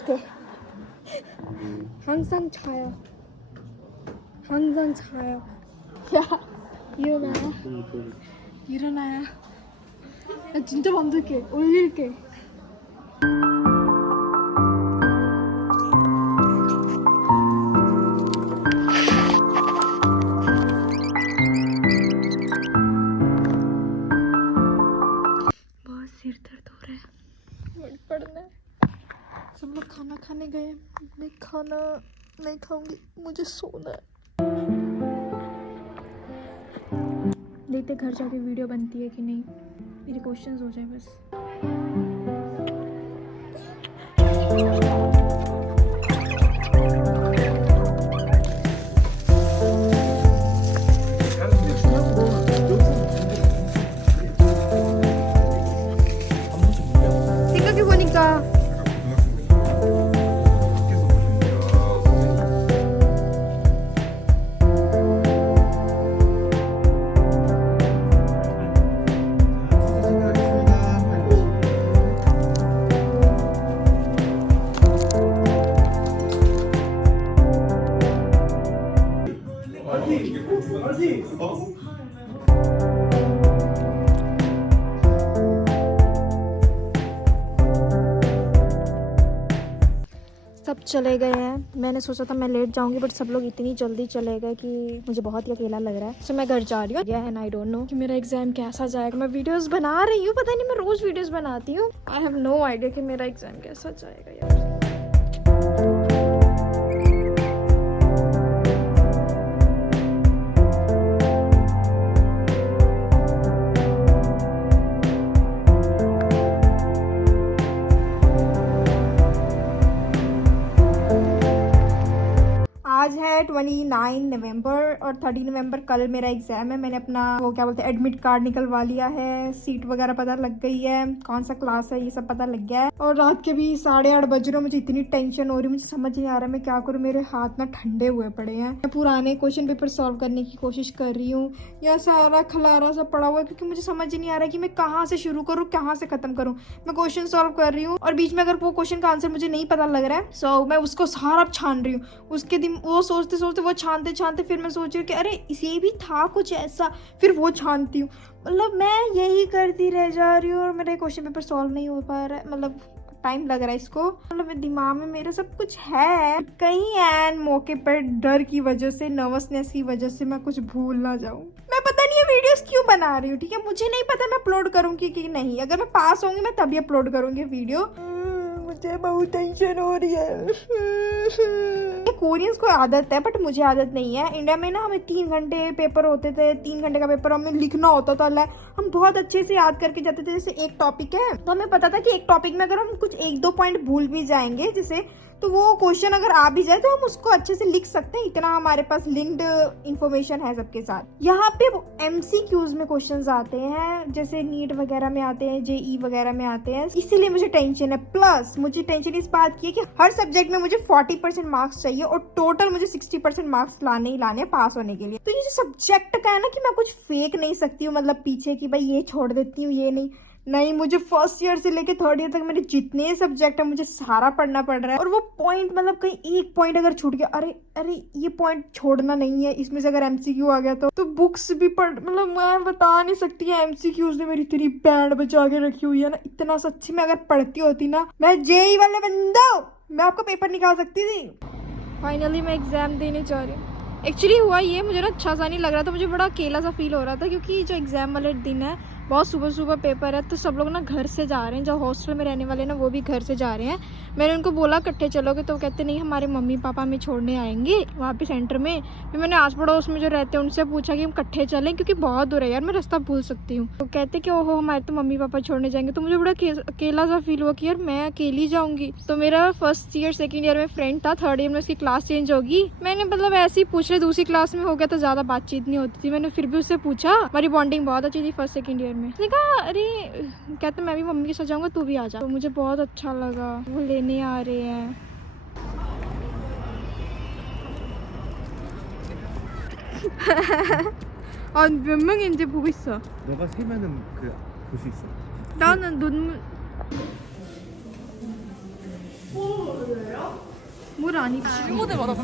이렇게 항상 자요. 항상 자요. 야 일어나요. 일어나요. 나 진짜 만들게. 올릴게. सिर दर्द हो रहा है, पढ़ना है। सब लोग खाना खाने गए, मैं खाना नहीं खाऊंगी, मुझे सोना है। देखते घर जाके वीडियो बनती है कि नहीं, मेरे क्वेश्चंस हो जाए बस। 생각해보니까 सब चले गए हैं। मैंने सोचा था मैं लेट जाऊंगी, बट सब लोग इतनी जल्दी चले गए कि मुझे बहुत ही अकेला लग रहा है। सो मैं घर जा रही हूँ एंड आई डोंट नो कि मेरा एग्जाम कैसा जाएगा। मैं वीडियोस बना रही हूँ, पता नहीं, मैं रोज वीडियोस बनाती हूँ। आई हैव नो आइडिया कि मेरा एग्जाम कैसा जाएगा यार। आज है 29 नवंबर और 30 नवंबर कल मेरा एग्जाम है। मैंने अपना वो क्या बोलते हैं एडमिट कार्ड निकलवा लिया है, सीट वगैरह पता लग गई है, कौन सा क्लास है ये सब पता लग गया है। और रात के भी 8:30 बज रहे, मुझे इतनी टेंशन हो रही है, मुझे समझ नहीं आ रहा मैं क्या करूँ। मेरे हाथ ना ठंडे हुए पड़े हैं। मैं पुराने क्वेश्चन पेपर सॉल्व करने की कोशिश कर रही हूँ। यह सारा खलारा सा पड़ा हुआ है क्योंकि मुझे समझ नहीं आ रहा है कि मैं कहाँ से शुरू करूँ, कहाँ से खत्म करूँ। मैं क्वेश्चन सॉल्व कर रही हूँ और बीच में अगर वो क्वेश्चन का आंसर मुझे नहीं पता लग रहा है, सो मैं उसको सारा छान रही हूँ। उसके दिन वो सोचते सोचते वो छानते छानते फिर मैं सोच रही हूँ कि अरे इसे भी था कुछ ऐसा, फिर वो छानती हूँ। मतलब मैं यही करती रह जा रही हूँ और मेरा क्वेश्चन पेपर सॉल्व नहीं हो पा रहा है। मतलब टाइम लग रहा है इसको। मतलब दिमाग में मेरे सब कुछ है, कहीं एन मौके पर डर की वजह से, नर्वसनेस की वजह से मैं कुछ भूल ना जाऊँ। मैं पता नहीं ये वीडियोस क्यों बना रही हूँ, ठीक है। मुझे नहीं पता मैं अपलोड करूँगी कि नहीं। अगर मैं पास होंगी मैं तभी अपलोड करूँगी वीडियो। मुझे बहुत टेंशन हो रही है। कोरियंस को आदत है बट मुझे आदत नहीं है। इंडिया में ना हमें 3 घंटे पेपर होते थे, 3 घंटे का पेपर हमें लिखना होता था। हम बहुत अच्छे से याद करके जाते थे। जैसे एक टॉपिक है तो हमें पता था कि एक टॉपिक में अगर हम कुछ 1-2 पॉइंट भूल भी जाएंगे जैसे, तो वो क्वेश्चन अगर आ भी जाए तो हम उसको अच्छे से लिख सकते हैं। इतना हमारे पास लिंक्ड इंफॉर्मेशन है सबके साथ। यहाँ पे MCQs में क्वेश्चंस आते हैं, जैसे नीट वगैरह में आते हैं, JEE वगैरह में आते हैं, इसीलिए मुझे टेंशन है। प्लस मुझे टेंशन इस बात की है कि हर सब्जेक्ट में मुझे 40% मार्क्स चाहिए और टोटल मुझे 60% मार्क्स लाने ही लाने पास होने के लिए। तो ये सब्जेक्ट का है ना कि मैं कुछ फेक नहीं सकती हूँ, मतलब पीछे की भाई ये छोड़ देती हूँ, ये नहीं, मुझे फर्स्ट ईयर से लेके 3rd ईयर तक मेरे जितने सब्जेक्ट है मुझे सारा पढ़ना पड़ रहा है। और वो पॉइंट, मतलब कहीं एक पॉइंट अगर छूट गया, अरे ये पॉइंट छोड़ना नहीं है, इसमें से अगर MCQ आ गया तो बुक्स भी पढ़, मतलब मैं बता नहीं सकती है। MCQs ने मेरी इतनी बैंड बजा के रखी हुई है ना, इतना सच्ची में अगर पढ़ती होती ना, मैं JEE वाले बंदो मैं आपको पेपर निकाल सकती थी। फाइनली मैं एग्जाम देने जा रही हूँ। एक्चुअली हुआ ये, मुझे ना अच्छा सा नहीं लग रहा था, मुझे बड़ा अकेला सा फील हो रहा था क्योंकि जो एग्जाम वाले दिन है बहुत सुबह सुबह पेपर है, तो सब लोग ना घर से जा रहे हैं। जो हॉस्टल में रहने वाले ना वो भी घर से जा रहे हैं। मैंने उनको बोला इकट्ठे चलोगे, तो कहते नहीं हमारे मम्मी पापा हमें छोड़ने आएंगे वहाँ पे सेंटर में। फिर मैंने आस पड़ोस में जो रहते हैं उनसे पूछा कि हम इकट्ठे चलें क्योंकि बहुत दूर है यार, मैं रास्ता भूल सकती हूँ। तो कहते कि ओहो हमारे तो मम्मी पापा छोड़ने जाएंगे। तो मुझे बड़ा अकेला सा फील हुआ कि यार मैं अकेली जाऊँगी। तो मेरा फर्स्ट ईयर 2nd ईयर में फ्रेंड था, 3rd ईयर में उसकी क्लास चेंज होगी। मैंने मतलब ऐसे ही पूछ रहे, दूसरी क्लास में हो गया तो ज़्यादा बातचीत नहीं होती थी। मैंने फिर भी उससे पूछा, हमारी बॉन्डिंग बहुत अच्छी थी 1st 2nd ईयर में। अरे कहते मैं भी मम्मी के साथ जाऊंगा, तू भी आ जा। तो मुझे बहुत अच्छा लगा, वो लेने आ रहे हैं। 아, 몇 명인지 보고 있어. 너가 세면은 볼 수 있어. 나는 눈물. 물 아니 일본에 받았어.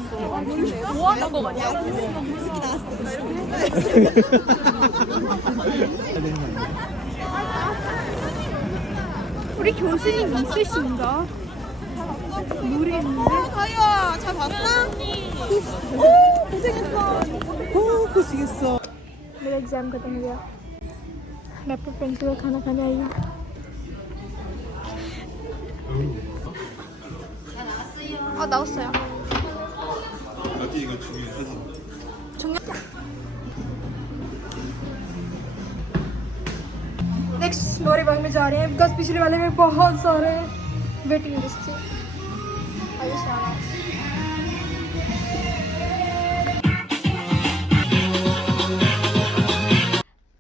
뭐 하는 거 같냐? 우리 교수님 있으신가? 물이 있는데? 가희야, 잘 봤어? 고생했어. मेरा एग्जाम खत्म हो गया। लैपटॉप पेंसिल और खाना खाने आई हूँ। 나왔어요. 어디 이거 중요해 사진. नेक्स्ट नोरेबाग में जा रहे हैं बिकॉज पिछले वाले में बहुत सारे वेटिंग लिस्ट है। आइए सारा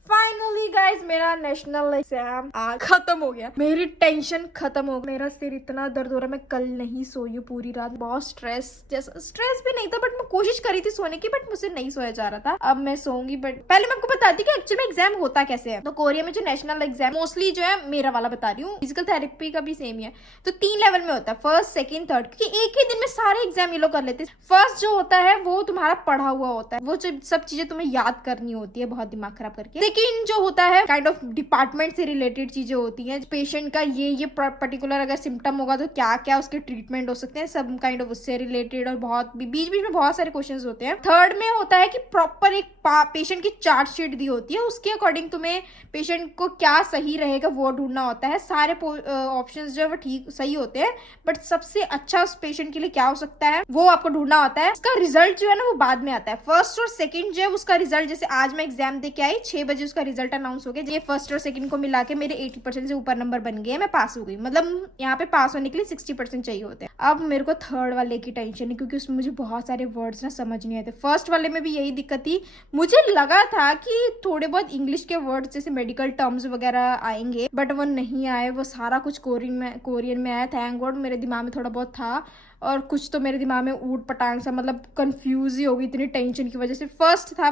फाइनली गाइस मेरा नेशनल एग्जाम खत्म हो गया। मेरी टेंशन खत्म हो गई। मेरा सिर इतना दर्द हो रहा है, मैं कल नहीं सोई हूँ पूरी रात। बहुत स्ट्रेस, जैसा स्ट्रेस भी नहीं था बट मैं कोशिश करी थी सोने की, बट मुझसे नहीं सोया जा रहा था। अब मैं सोऊंगी, बट पहले मैं आपको बताती कि एक्चुअली में एग्जाम होता कैसे है। तो कोरिया में जो नेशनल एग्जाम मोस्टली जो है, मेरा वाला बता रही हूँ, फिजिकल थेरेपी का भी सेम ही है। तो 3 लेवल में होता है, फर्स्ट सेकंड थर्ड, क्योंकि एक ही दिन में सारे एग्जाम ये लोग कर लेते हैं। फर्स्ट जो होता है वो तुम्हारा पढ़ा हुआ होता है, वो सब चीजें तुम्हें याद करनी होती है बहुत दिमाग खराब करके। सेकंड जो होता है काइंड ऑफ डिपार्टमेंट से रिलेटेड चीजें होती हैं। पेशेंट का ये पर्टिकुलर अगर सिम्टम होगा तो क्या क्या उसके ट्रीटमेंट हो सकते हैं, सब काइंड ऑफ उससे रिलेटेड, और बहुत बीच बीच में बहुत सारे क्वेश्चंस होते हैं। थर्ड में होता है कि प्रॉपर एक पेशेंट की चार्ट शीट दी होती है, उसके अकॉर्डिंग तुम्हें पेशेंट को क्या सही रहेगा वो ढूंढना होता है। सारे ऑप्शंस जो है वो ठीक सही होते हैं, बट सबसे अच्छा उस पेशेंट के लिए क्या हो सकता है वो आपको ढूंढना होता है। उसका रिजल्ट जो है ना वो बाद में आता है। फर्स्ट और सेकंड जो है उसका रिजल्ट, जैसे आज मैं एग्जाम दे के आई 6 बजे उसका रिजल्ट अनाउंस हो गया। ये फर्स्ट और सेकंड को मिला के मेरे 80% से ऊपर नंबर बन गए, मैं पास हो गई। मतलब यहाँ पे पास होने के लिए 60% चाहिए होते हैं। अब मेरे को थर्ड वाले की टेंशन है, क्योंकि उसमें मुझे बहुत सारे वर्ड्स ना समझ नहीं आए थे। फर्स्ट वाले में भी यही दिक्कत थी। मुझे लगा था कि थोड़े बहुत इंग्लिश के वर्ड्स जैसे मेडिकल टर्म्स वगैरह आएंगे, बट वो नहीं आए। वो सारा कुछ कोरियन में आया। थैंक गॉड मेरे दिमाग में थोड़ा बहुत था, और कुछ तो मेरे दिमाग में ऊट पटांग सा, मतलब कंफ्यूज ही हो गई इतनी टेंशन की वजह से। फर्स्ट था,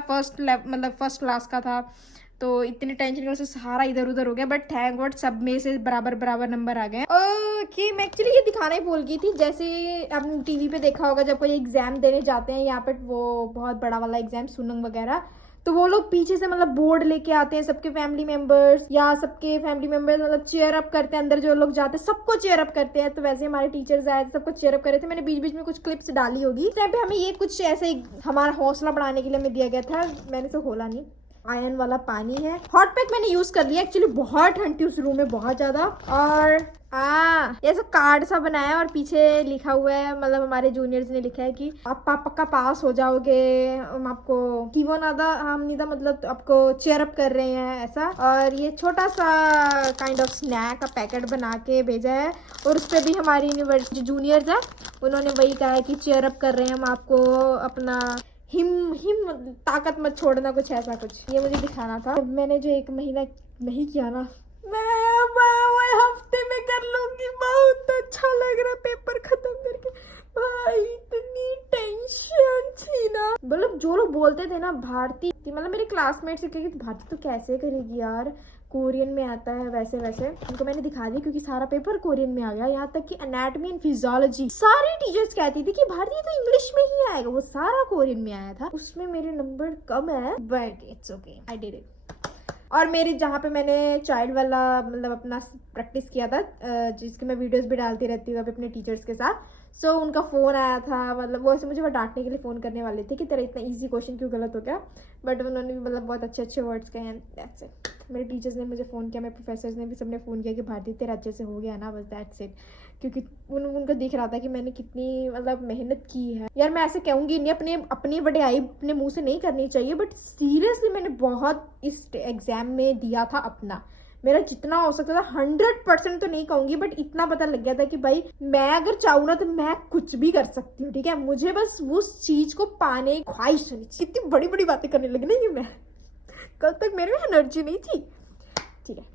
मतलब फर्स्ट क्लास का था, तो इतनी टेंशन की वजह से सारा इधर उधर हो गया। बट थैंक गॉड सब में से बराबर बराबर नंबर आ गए। ओके, मैं एक्चुअली ये दिखाना ही भूल गई थी। जैसे आपने टीवी पे देखा होगा, जब कोई एग्जाम देने जाते हैं यहाँ पे, वो बहुत बड़ा वाला एग्जाम सुनंग वगैरह, तो वो लोग पीछे से मतलब बोर्ड लेके आते हैं, सबके फैमिली मेंबर्स मतलब चेयर अप करते हैं। अंदर जो लोग जाते हैं सबको चेयर अप करते हैं। तो वैसे हमारे टीचर्स आए थे, सबको चेयर अप कर रहे थे। मैंने बीच बीच में कुछ क्लिप्स डाली होगी। इस टाइम पे हमें ये कुछ ऐसे हमारा हौसला बढ़ाने के लिए हमें दिया गया था। मैंने इसे खोला नहीं। आयरन वाला पानी है। हॉट पैक मैंने यूज कर लिया, एक्चुअली बहुत ठंड थी उस रूम में, बहुत ज्यादा। और ऐसा कार्ड सा बनाया है और पीछे लिखा हुआ है, मतलब हमारे जूनियर्स ने लिखा है कि आप पक्का पास हो जाओगे, हम आपको कीवो नादा हम निदा मतलब आपको चेयर अप कर रहे हैं ऐसा। और ये छोटा सा काइंड ऑफ स्नैक का पैकेट बना के भेजा है, और उस पर भी हमारी यूनिवर्सिटी जूनियर्स है उन्होंने वही कहा है कि चेयर अप कर रहे हैं हम आपको, अपना हिम ताकत मत छोड़ना, कुछ ऐसा कुछ। ये मुझे दिखाना था। मैंने जो 1 महीना नहीं किया ना, मैं हफ्ते में कर लूंगी। बहुत अच्छा लग रहा है पेपर खत्म करके। भाई इतनी टेंशन थी ना, मतलब जो लोग बोलते थे ना भारती, मतलब मेरे क्लासमेट से कही भारती तो कैसे करेगी यार, कोरियन में आता है वैसे वैसे। उनको मैंने दिखा दिया क्योंकि सारा पेपर कोरियन में आ गया। यहाँ तक कि एनाटॉमी एंड फिजियोलॉजी सारी टीचर्स कहती थी कि भारतीय तो इंग्लिश में ही आएगा, वो सारा कोरियन में आया था। उसमें मेरे नंबर कम है, but it's okay, I did it. और मेरे जहाँ पे मैंने चाइल्ड वाला मतलब अपना प्रैक्टिस किया था, जिसके मैं वीडियोस भी डालती रहती हूँ अपने टीचर्स के साथ, सो उनका फ़ोन आया था। मतलब वो ऐसे मुझे वो डांटने के लिए फ़ोन करने वाले थे कि तेरा इतना इजी क्वेश्चन क्यों गलत हो गया, बट उन्होंने भी मतलब बहुत अच्छे अच्छे वर्ड्स कहे हैं। That's it. मेरे टीचर्स ने मुझे फ़ोन किया, मेरे प्रोफेसर्स ने भी सबने फ़ोन किया कि भारती तेरा अच्छे से हो गया ना, बस दैट्स इट। क्योंकि उनको दिख रहा था कि मैंने कितनी मतलब मेहनत की है। यार मैं ऐसे कहूँगी नहीं, अपनी बढ़ाई अपने मुँह से नहीं करनी चाहिए, बट सीरियसली मैंने बहुत इस एग्ज़ाम में दिया था अपना। मेरा जितना हो सकता था, 100% तो नहीं कहूंगी, बट इतना पता लग गया था कि भाई मैं अगर चाहूँ ना तो मैं कुछ भी कर सकती हूँ, ठीक है। मुझे बस उस चीज को पाने की ख्वाहिश होनी चाहिए। इतनी बड़ी बड़ी बातें करने लगी ना ये मैं, कल तक मेरे में एनर्जी नहीं थी, ठीक है।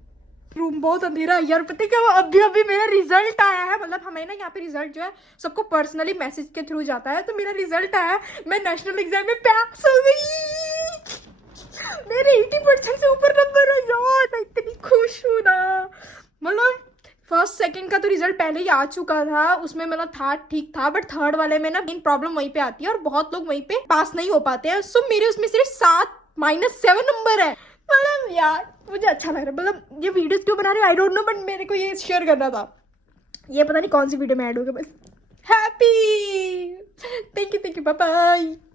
रूम बहुत अंधेरा है यार, पता है क्या, अभी मेरा रिजल्ट आया है। मतलब हमें ना यहाँ पे रिजल्ट जो है सबको पर्सनली मैसेज के थ्रू जाता है, तो मेरा रिजल्ट आया, मैं नेशनल एग्जाम में पास हो गई। मेरे 80% से ऊपर नंबर है यार, मैं इतनी खुश हूँ ना। मतलब फर्स्ट सेकंड का तो रिजल्ट पहले ही आ चुका था, उसमें मतलब था ठीक था, बट थर्ड वाले में ना मेन प्रॉब्लम वहीं पे आती है और बहुत लोग वहीं पे पास नहीं हो पाते हैं। सो मेरे उसमें सिर्फ 7-7 नंबर है। मतलब यार मुझे अच्छा लग रहा है, मतलब ये वीडियो क्यों बना रही हूँ आई डोंट नो, बट मेरे को ये शेयर करना था। ये पता नहीं कौन सी वीडियो में ऐड होगा, बस happy. Thank you bye bye.